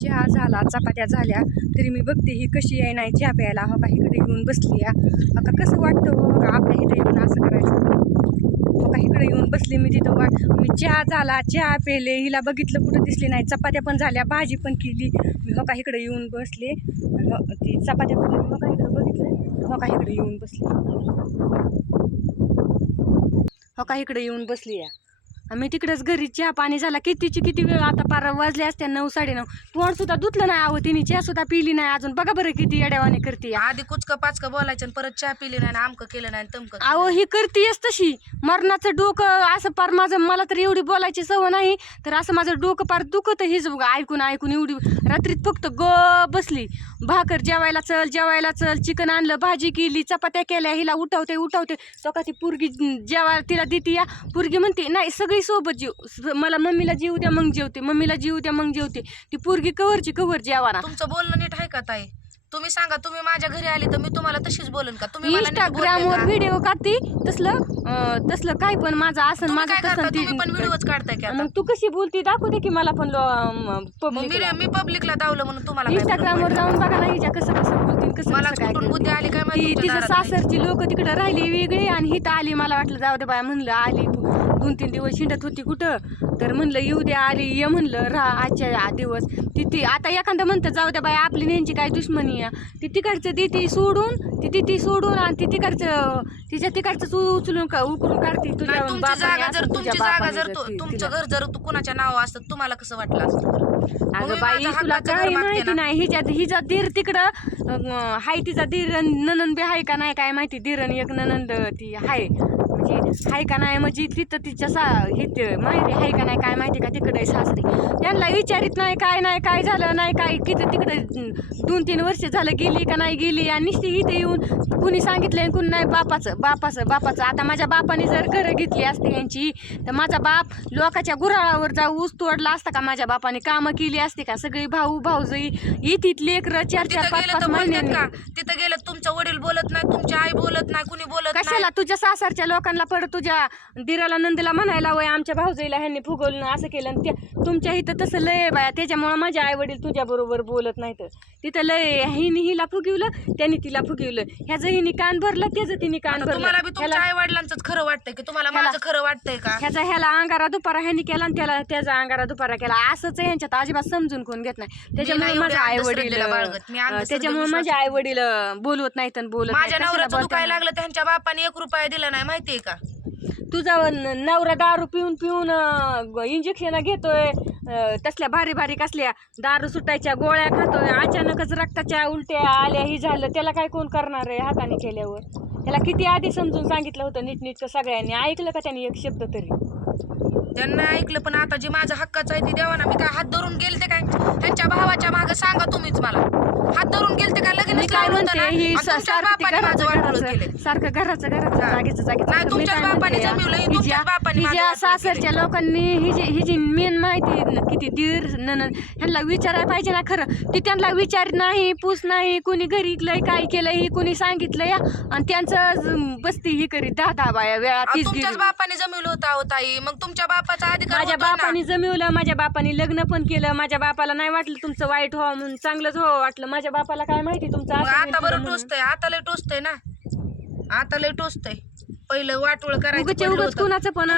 चहा झाला चपात्या झाल्या तरी मी बघते ही कशी आहे नाही चहा प्यायला हो का इकडे येऊन बसली या का कसं वाटतं का आपल्या इथं येऊन असं करायचं? हो का इकडे येऊन बसले मी तिथं वाट मी चहा झाला चहा पेले हिला बघितलं कुठं दिसली नाही. चपात्या पण झाल्या भाजी पण केली. मी हो का इकडे येऊन बसले. हो, ती चपात्या पण हो का इकडे बघितलं. हो का इकडे येऊन बसली. हो का इकडे येऊन बसली या आम्ही तिकडेच घरी चहा पाणी झाला. कितीची किती वेळ आता पार वाजले असत्या नऊ साडेनऊ. तोंड सुद्धा धुतलं नाही आहो तिने चहा सुद्धा पिली नाही अजून. बघा बरं किती येड्यावाने करते. आधी कुचकं पाचकं बोलायचं आणि परत चहा पिली नाही आमकं केलं नाही तमकं अहो ही करतीयच तशी. मरणाचं डोकं असं पार माझं मला तर एवढी बोलायची सवय नाही. तर असं माझं डोकं पार दुखत हिच बघा ऐकून ऐकून एवढी रात्रीत फक्त ग बसली. भाकर जेवायला चल जेवायला चल चिकन आणलं भाजी केली चपात्या केल्या हिला उठवते उठवते. ती पुरगी जेवायला तिला देते या. पुरगी म्हणते नाही सगळी सोबत जेव मला मम्मीला जीव द्या मग जेवते. मम्मीला जीव द्या मग जेवते. ती पुरगी कवरची कवर जेवाना. तुमचं बोलणं नीट आहे का ताई? तुम्ही सांगा तुम्ही माझ्या घरी आली तर मी तुम्हाला तशीच बोलन का? तुम्ही मला नीट बोलले इंस्टाग्रामवर का? व्हिडिओ काढते तसलं अं, तसलं काय पण माझं असं तुम्ही माझं काय करता? तसं तुम्ही पण ती- व्हिडिओच काढताय की आता? मग तू कशी बोलती? दाखवते की मला पण मग मी मी पब्लिकला दावलं म्हणून तुम्हाला काय फरक इंस्टाग्रामवर पडला? जाऊन बघा ना हिच्या कसं कसं बोलतील कसं मला कसं काय कुठून बुद्धी आली काय ती माहिती तिचं दारात. सासरची लोक तिकडे राहिली वेगळी आणि हिथं आली मला वाटलं जाऊ दे बाय म्हणलं आली दोन तीन दिवस शिंडत होती कुठं तर म्हणलं येऊ दे आली ये म्हणलं राहा आजच्या दिवस ती ती आता एखादं म्हणतं जाऊ दे बाय आपली नेंची काय दुश्मनी आहे ती तिकडचं ती ती सोडून ती ती ती सोडून आणि ती तिकडचं तिच्या तिकडचं उचलून का उकरून काढते तुझ्या तुमची जागा जर तुमची जागा जर तु- तुमचं घर जर तू कुणाच्या नाव असतं तुम्हाला कसं वाटलं असतं बरं? अगं मग बाई माझ्या तुला हक्काचं घर काही मागते माहिती ना. नाही हिच्या हिचा धीर तिकडं अं, हाय तिचा धीर ननंद बी हाय का नाही काय माहिती धीर आणि एक ननंद ती हाय म्हणजे हाय का नाही म्हणजे तिथं तिच्या सा हे ते माहेरी हाय का नाही काय माहिती का तिकडे सासरी. त्यांना विचारित नाही काय नाही काय झालं नाही काय किती तिकडे दोन तीन वर्ष झालं गेली का नाही गेली आणि नुसती इथे येऊन कुणी सांगितलं आणि कुणी नाही बापाचं बापाचं बापाचं. आता माझ्या बापाने जर घरं घेतली असते यांची तर माझा बाप लोकाच्या गुराळावर जाऊ ऊस तोडला असता का? माझ्या बापाने कामं केली असती का? सगळी भाऊ भाऊजई इथीत लेकरं चार चार पाच पाच महिन्यांनी. का? तिथं गेलं तुमचं वडील बोलत नाही तुमची आई बोलत नाही कुणी बोलत कशाला? तुझ्या सासरच्या लोकांना पड तुझ्या दिराला नंदीला म्हणायला वय आमच्या भाऊजाईला ह्यांनी फुगवलं असं केलं त्या- तुमच्या इथं तसं लय बाया. त्याच्यामुळे माझे आई वडील तुझ्या बरोबर बोलत नाहीत. तिथं लय हिने हिला फुगवलं त्यांनी तिला फुगवलं. ह्याचं हिने कान भरलं त्याचं तिने कान भरलं. तुम्हाला बी तुमच्या आई वडिलांच खरं वाटतंय की तुम्हाला ह्याला- माझं खरं वाटतंय का? ह्याचा ह्याला अंगारा दुपारा ह्यानी केला आणि त्याला त्याचा अंगारा दुपारा केला. असंच आहे यांच्यात अजिबात समजून कोण घेत नाही. त्याच्यामुळे नाही माझे एवढी आई वडील अंधश्रद्धेला बाळगत. मी अंधश्रद्धेवर त्याच्यामुळे माझे आई वडील बोलवत नाहीत आणि बोलत माझ्या नाहीत. कशाला नवऱ्याचं दुखायला? लागलं त्यांच्या बापाने एक रुपया दिला नाही माहितीये का? तुझा नवरा दारू पिऊन पिऊन इंजेक्शन घेतोय तसल्या भारी भारी कसल्या दारू सुटायच्या गोळ्या खातोय अचानकच रक्ताच्या उलट्या आल्या ही झालं त्याला काय कोण करणार आहे हाताने केल्यावर? त्याला किती आधी समजून सांगितलं होतं नीटनीटकं सगळ्यांनी ऐकलं का त्यांनी एक शब्द तरी? त्यांना ऐकलं पण आता जे माझं हक्काचं आहे ते द्यावा ना मी काय हात धरून गेलते काय? त्यांच्या भावाच्या मागे सांगा तुम्हीच मला. हात धरून गेलते काय मी लगेच काय लावलं होतं म्हणते ना? ही आणि सा- तुमच्याच सारखं ते बापाने माझं घराचं घराचं केलंय. सारखं घराचं घराचं हा. जागेचं जागेचं नाही, मी तुमच्याच काय बापाने म्हणते, जमवलं, हे हिच्या- तुमच्याच बापाने माझं हिच्या वाटोळं सासरच्या लोकांनी हिची हिची मेन माहिती न- किती दीर ह्यांना विचारायला पाहिजे ना खरं ती त्यांना विचार नाही पूस नाही कुणी घरी इकलंय काय केलंय ही कुणी सांगितलंय आणि त्यांचं ज- बसती ही करीत दहा दहा बाया वेळा अहो, तीच तुमच्याच गेली. बापाने जमवलं होतं अहो ताई मग तुमच्या बापाचा अधिकार माझ्या होता ना. बापाने जमिवलं माझ्या बापाने लग्न पण केलं माझ्या बापाला नाही वाटलं तुमचं वाईट व्हावं म्हणून चांगलंच व्हावं वाटलं माझ्या बापाला काय माहिती तुमचं मग असं होईल आता बरं म्हणून. टोचतंय आता लय टोचतंय ना आता लय टोचतंय पहिलं वाटोळ करायचं उगाच. कुणाचं पण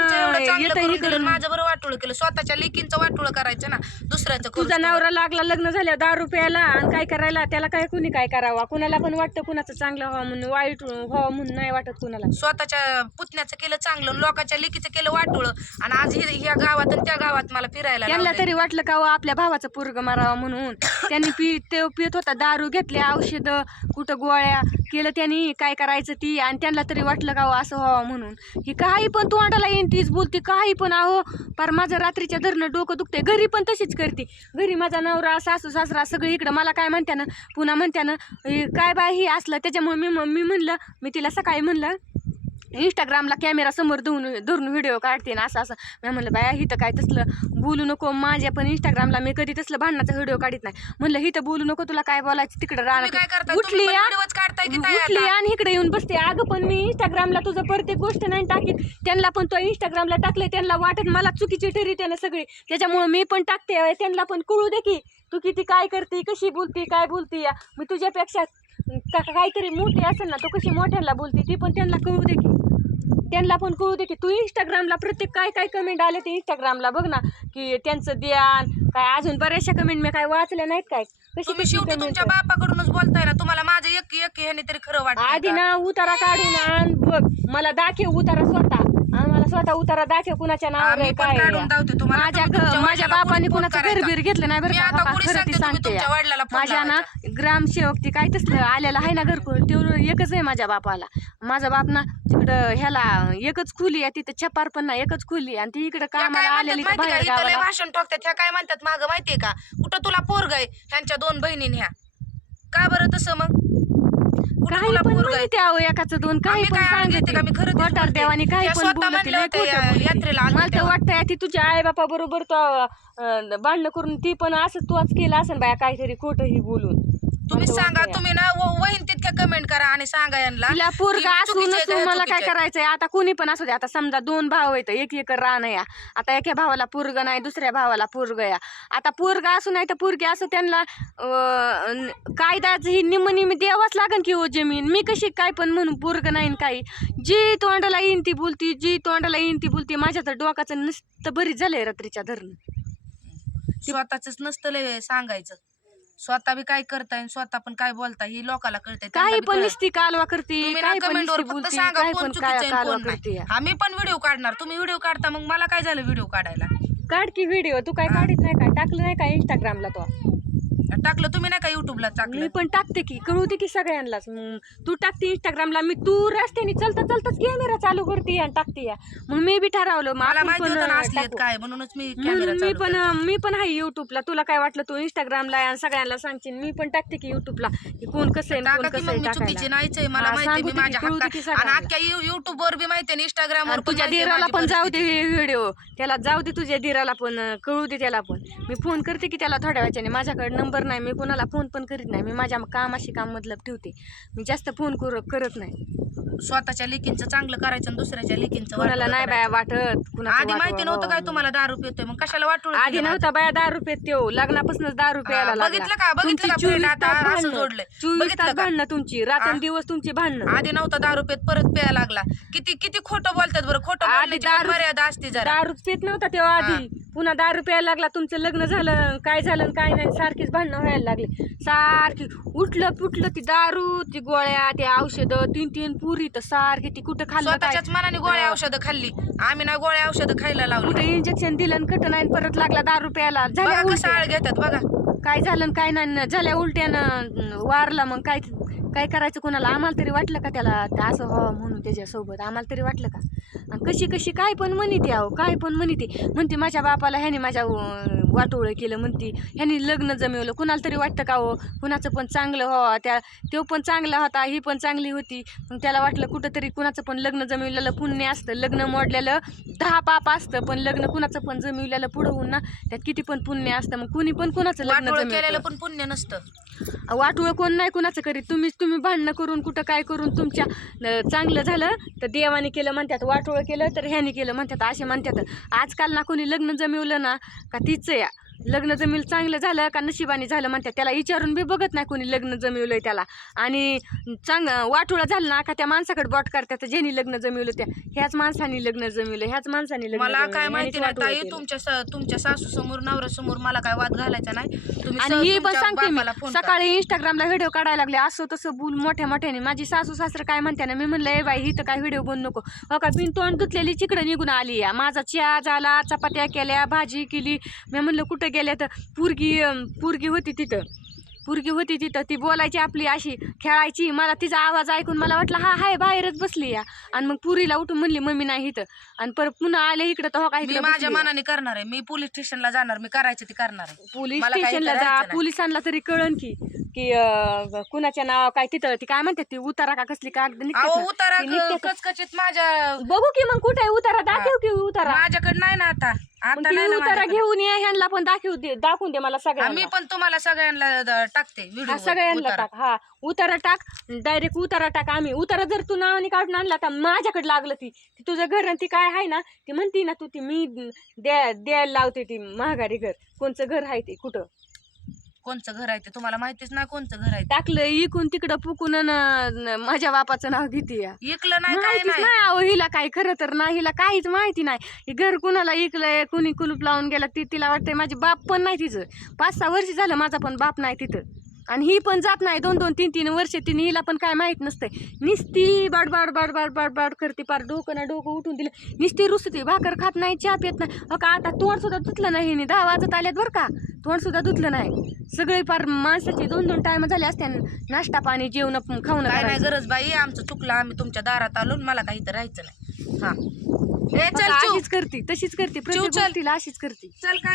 करून माझं बरं वाटोळ केलं. स्वतःच्या लेकींचं वाटोळ करायचं ना दुसऱ्याचं करूच तुझा. नवरा लागला लग्न झाल्या दारू प्यायला आणि काय करायला त्याला काय कुणी काय करावा? कुणाला पण वाटतं कुणाचं चांगलं व्हावं म्हणून वाईट व्हावं म्हणून नाही वाटत कुणाला. स्वतःच्या पुतण्याचं केलं चांगलं लोकांच्या लेकीचं केलं वाटोळ. आणि आज हे- ह्या गावात आणि त्या गावात मला फिरायला त्यांना लावलंय. तरी वाटलं का हो आपल्या भावाचं पोरग मारावं म्हणून. त्यांनी पी ते पित होता दारू घेतले औषधं कुठं गोळ्या केलं त्यांनी काय करायचं ती. आणि त्यांना तरी वाटलं का हो असं व्हावा म्हणून. ही काही पण तोंडाला येईन तीच बोलते काही पण अहो. पर माझं रात्रीच्या धरणं डोकं दुखते घरी पण तशीच करते. घरी माझा नवरा सासू सासरा सगळी इकडं मला काय म्हणत्यानं पुन्हा म्हणत्यानं काय बाय ही असलं त्याच्यामुळे मी मी म्हणलं मी तिला सकाळी म्हणलं इंस्टाग्रामला कॅमेरा समोर धरून धरून व्हिडिओ काढते ना असं असं. मी म्हणलं बाया हिथं काय तसलं बोलू नको. माझ्या पण इंस्टाग्रामला मी कधी तसलं भांडणाचा व्हिडिओ काढत नाही. म्हणलं हिथं बोलू नको तुला काय बोलायचं तिकडे राहणार उठली उठली? आणि इकडे येऊन बसते. अगं पण मी इंस्टाग्रामला तुझं प्रत्येक गोष्ट नाही टाकीत. त्यांना पण तो इंस्टाग्रामला टाकले त्यांना वाटत मला चुकीची ठरी त्यानं सगळी. त्याच्यामुळे मी पण टाकते. त्यांना पण कळू दे की तू किती काय करते कशी बोलती काय बोलती या. मी तुझ्यापेक्षा काहीतरी मोठी असेल ना तू कशी मोठ्यांना बोलती ती पण त्यांना कळू दे की. त्यांना पण कळू दे की तू इंस्टाग्रामला प्रत्येक काय काय कमेंट आले ते इंस्टाग्रामला बघ ना की त्यांचं ध्यान काय अजून बऱ्याचशा कमेंट मी काय वाचल्या नाहीत काय? कशी तुम्ही कशी शेवटी तुमच्या? बापाकडूनच बोलताय ना तुम्हाला माझं एक एक ह्याने तरी खरं आधी वाटतं ना उतारा काढून आण बघ. मला दाखव उतारा स्वतः. आम्हाला स्वतः उतारा दाखव कुणाच्या नावावर मी आहे, पण काय काढून आहे. दावते तुम्हाला. माझ्या तुम्ही घ- तुमच्या माझ्या वडिलाला बापाने फोन कुणाचं करायचा. घर बीर घेतलं नाही बरं मी का? आता का? कुणी खरं सांगते ती तुम्ही सांगते. तुमच्या या. वडिलाला फोन माझ्या ना ग्रामसेवक ती काय तसलं आलेलं आहे ना घरकुल. तेवढं एकच आहे माझ्या बापाला. माझा बाप ना तिकडं ह्याला एकच खुली आहे तिथं छपार पण ना एकच खुली आणि ती इकडं त्या काय कामाला म्हणतात आलेली तर माहिती का? बाहेर इथं लय गावाला. भाषण ठोकतात ह्या काय म्हणतात माग माहितीये का? कुठं तुला पोरग आहे? ह्यांच्या दोन बहिणीन ह्या का बरं तसं मग कुठं काही तुला पण पोरग आहे म्हणते अहो एकाचं दोन काही आम्ही पण काय आम्ही घेते का? मी खरं तेच सांगते बोलते. देवानी काही त्या पण स्वतः बोलते म्हणल्या लय होत्या खोटं या- बोलते. यात्रेला मला तर तेव्हा. वाटतंय ती तुझ्या आई बापा बरोबर भांडणं करून ती पण असं तूच केलं असेल बाया काहीतरी खोटं ही बोलून तुम्ही तर सांगा वाटतंय. तुम्ही ना व- वहीन तितक्या कमेंट करा आणि सांगा यांना तिला पोरगा मी असू चुकीचे आहे नसू का मला काय चुकीचे? आहे? करायचंय? आता कोणी पण असू दे आता समजा दोन भाव आहेत एक एकर रान या. आता एका भावाला पोरग नाही दुसऱ्या भावाला पोरग या. आता पोरगा असू नाही तर पोरगी असू त्यांना अं, कायद्याच ही निम निम द्यावाच लागन की हो जमीन. मी कशी काय पण म्हणून पोरग नाही न काही. जी तोंडाला येईन ती बोलती जी तोंडाला येईन ती बोलती माझ्या तर डोकाचं नुसतं बरीच झालंय रात्रीच्या धरण. स्वतःच नसतं लय सांगायचं. स्वतः बी काय करताय आणि स्वतः पण काय बोलताय ही लोकाला कळतंय त्यांना काही बी पण कळलं. नुसती कालवा करते तुम्ही ना काही पण कमेंटवर नुसती फक्त बोलते सांगा काही कोण पण चुकीचं काय आहे कालवा कोण करते. नाही आम्ही पण व्हिडिओ काढणार तुम्ही व्हिडिओ काढता मग मला काय झालं व्हिडिओ काढायला? काढ की व्हिडिओ तू काय. काढत नाही का? टाकलं नाही का इंस्टाग्रामला तो? टाकलं तुम्ही नाही का युट्यूबला मी टाकलं पण टाकते की कळू दे की सगळ्यांनाच. मग तू टाकते इंस्टाग्रामला मी तू रस्त्याने चलता चलताच कॅमेरा चालू करते आणि टाकते या. मग मी बी ठरवलं मग मला आपण माहिती पण, होतं ना अं, असली आहेत टाकू. काय म्हणूनच मी म्हणून कॅमेरा मी चालू पण. मी पण आहे युट्यूबला तुला काय वाटलं तू इंस्टाग्रामला आहे आणि सगळ्यांना सांगशील? मी पण टाकते की युट्यूबला की कोण कसं आहे टाका की कसं मग आहे मी चुकीची टाकायला नाहीच आहे मला हा, माहिती सांगू मी माझ्या कळू दे हक्का की आणि सगळ्यांना. अख्ख्या युट्यूब वर बी माहिती इंस्टाग्राम वर आणि पण तुझ्या माहिती आहे धीराला माझी पण जाऊ दे. व्हिडिओ त्याला जाऊ दे तुझ्या धीराला पण अं, कळू दे त्याला पण. मी फोन करते की त्याला थोड्या वेळाने माझ्याकडे नंबर नाही मी कोणाला फोन पण करीत नाही मी माझ्या कामाशी काम मतलब ठेवते मी जास्त फोन कर करत नाही स्वतःच्या लेकींचं चांगलं करायचं आणि दुसऱ्याच्या लेकींचं कोणाला वाटोळं नाही बाया करायचं. वाटत कुणाचं आधी माहिती वाटोळं नव्हतं काय. तुम्हाला दारू पितोय मग कशाला वाटोळ आधी नव्हता बाया दारू रुपये त्यो लग्नापासूनच प्यायला लागला. बघितलं का? बघितलं तुमची का? चोवीस friend आता तास असं भांडणं. जोडलंय. चोवीस बघितलं तास का? भांडणं तुमची रात्र दिवस तुमची भांडणं आधी नव्हता दारू पेत परत प्यायला लागला किती किती खोटं बोलतात बरं खोटं आधी बोलण्याची पण दारू- मर्यादा असते जरा दारू पित नव्हता तेव्हा आधी पुन्हा दारू प्यायला लागला तुमचं लग्न झालं काय झालं काय नाही सारखीच भांडणं व्हायला लागली. सारखी उठलं पुटलं ती दारू ती गोळ्या ते औषधं तीन तीन पुरी तर सारखी ती कुठं खाल्लं काय? स्वतःच्याच मनाने गोळ्या औषधं खाल्ली. आम्ही ना गोळ्या औषधं खायला लावली. कुठं इंजेक्शन दिलं आणि कट नाही परत लागला दारू प्यायला. बघा कसं. आळ घेतात बघा. काय झालं आणि काय नाही. झाल्या उलट्यानं वारला मग काय काय करायचं कोणाला? आम्हाला तरी वाटलं का त्याला? ते असं हो म्हणून त्याच्यासोबत. आम्हाला तरी वाटलं का? आणि कशी कशी? काय पण म्हणते अहो काय पण म्हणते. म्हणते माझ्या बापाला ह्याने माझ्या वाटोळं केलं म्हणते. ह्याने लग्न जमवलं. कुणाला तरी वाटतं का हो? कुणाचं पण चांगलं हो त्या तो पण चांगला होता ही पण चांगली होती. मग त्याला वाटलं कुठंतरी कुणाचं पण लग्न जमवलेलं पुण्य असतं. लग्न मोडलेलं दहा पाप असतं पण लग्न कुणाचं पण जमवलेलं पुढं होऊन ना त्यात किती पण पुण्य असतं. मग कुणी पण कुणाचं लग्न वाटोळ केलेलं पण पुण्य नसतं. वाटोळ कोण नाही कुणाचं करीत. तुम्हीच तुम्ही भांडणं करून कुठं काय करून तुमच्या चांगलं झालं तर देवाने केलं म्हणतात. वाटोळ केलं तर ह्याने केलं म्हणतात. असे म्हणतात. आजकाल ना कोणी लग्न जमवलं ना का तीच या लग्न जमील चांगलं झालं का नशिबाने झालं म्हणतात त्याला विचारून बी बघत नाही कोणी लग्न जमवलंय त्याला. आणि चांग वाटोळा झालं ना का त्या माणसाकडे बॉट करतात ज्यांनी लग्न जमवलं त्या ह्याच माणसाने लग्न जमवलं ह्याच माणसाने लग्न मला काय माहिती नाही वाटोळं ताई. तुमच्या स- तुमच्या सासू समोर नवऱ्या समोर मला काय वाद घालायचा नाही. तुम्ही आणि सहज ही पण तुमच्या सांगते मी. बापाला फोन करा. सकाळी इंस्टाग्रामला व्हिडिओ काढायला लागले. असं तसं बोल मोठ्या मोठ्याने. माझी सासू सासरं काय म्हणते ना मी म्हणलं ए बाई ही तर काय व्हिडिओ बनवू नको. हो का बिन तोंड धुतलेली चिकडं निघून आली या. माझा चहा झाला चपात्या केल्या भाजी केली. मी म्हणलं कुठं गेल्या तर पुरगी पुरगी होती तिथं. पुरगी होती तिथं. ती बोलायची आपली अशी खेळायची. मला तिचा आवाज ऐकून मला वाटलं हा हाय बाहेरच बसली या. आणि मग पुरीला उठून म्हणली मम्मी नाही इथं. आणि परत पुन्हा आले इकडं तर हो का मी इकडं माझ्या. मनाने करणार आहे. मी पोलीस स्टेशनला जाणार मी करायचं ते करणार आहे. पोलीस मला काही स्टेशनला जा नाही. पोलिसांना तरी कळन की की अं, कुणाच्या नाव काय तिथं. ती काय म्हणतात ती उतारा का कसली कागद निघतात अहो ना, उतारा ती निघतात. कचकचित माझ्या बघू की मग कुठे उतारा दाखव की उतारा. माझ्याकडे नाही ना आता. मग आता ती नाही ना उतारा माझ्याकडे. घेऊन ये ह्यांना पण दाखवू दे दाखवून दे मला हा, मी सगळ्यांना पण तुम्हाला सगळ्यांना द- टाकते हा व्हिडिओ सगळ्यांना टाक. हा उतारा टाक डायरेक्ट उतारा टाक आम्ही. उतारा जर तू नावाने काढून आणला तर माझ्याकडे लागलं ती. ती तुझं घर आणि ती काय आहे ना ती म्हणती ना तू ती मी द्या द्यायला लावते ती महागारी घर. कोणचं घर आहे ते कुठं? कोणचं घर आहे ते तुम्हाला माहितीच नाही कोणचं घर आहे ते. टाकलं इकून तिकडं पुकून अन, न- माझ्या बापाचं नाव घेते या. इकलं नाही काय माहितीच नाही. नाही अहो हिला काय खरं तर नाही हिला काहीच माहिती नाही. हे घर कुणाला इकलंय कुणी कुलूप लावून गेला ती तिला वाटतंय माझे बाप पण नाही तिचं. पाच सहा वर्ष झालं माझा पण बाप नाही तिथं. आणि ही पण जात नाही. दोन दोन तीन तीन वर्ष तिने हिला पण काय माहीत नसतंय निस्ती बाडबाड बाडबाड बाडबाड करते. पार डोकं ना डोकं उठून दिलं. निस्ती रुसते. भाकर खात नाही चहा पित नाही. हो का आता तोंड सुद्धा धुतलं नाही हिने. दहा वाजत आल्यात बरं का. तोंड सुद्धा धुतलं नाही. सगळे पार माणसाचे दोन दोन टाइम झाले असते नाश्ता पाणी जेवण खाऊन काय नाही गरज बाई. आमचं चुकलं. आम्ही तुमच्या दारात आलो मला काही इथं राहायचं नाही. हा. ए चल. अशीच करते. तशीच करते. प्रत्येक चल. गोष्टीला अशीच करते. चल काय?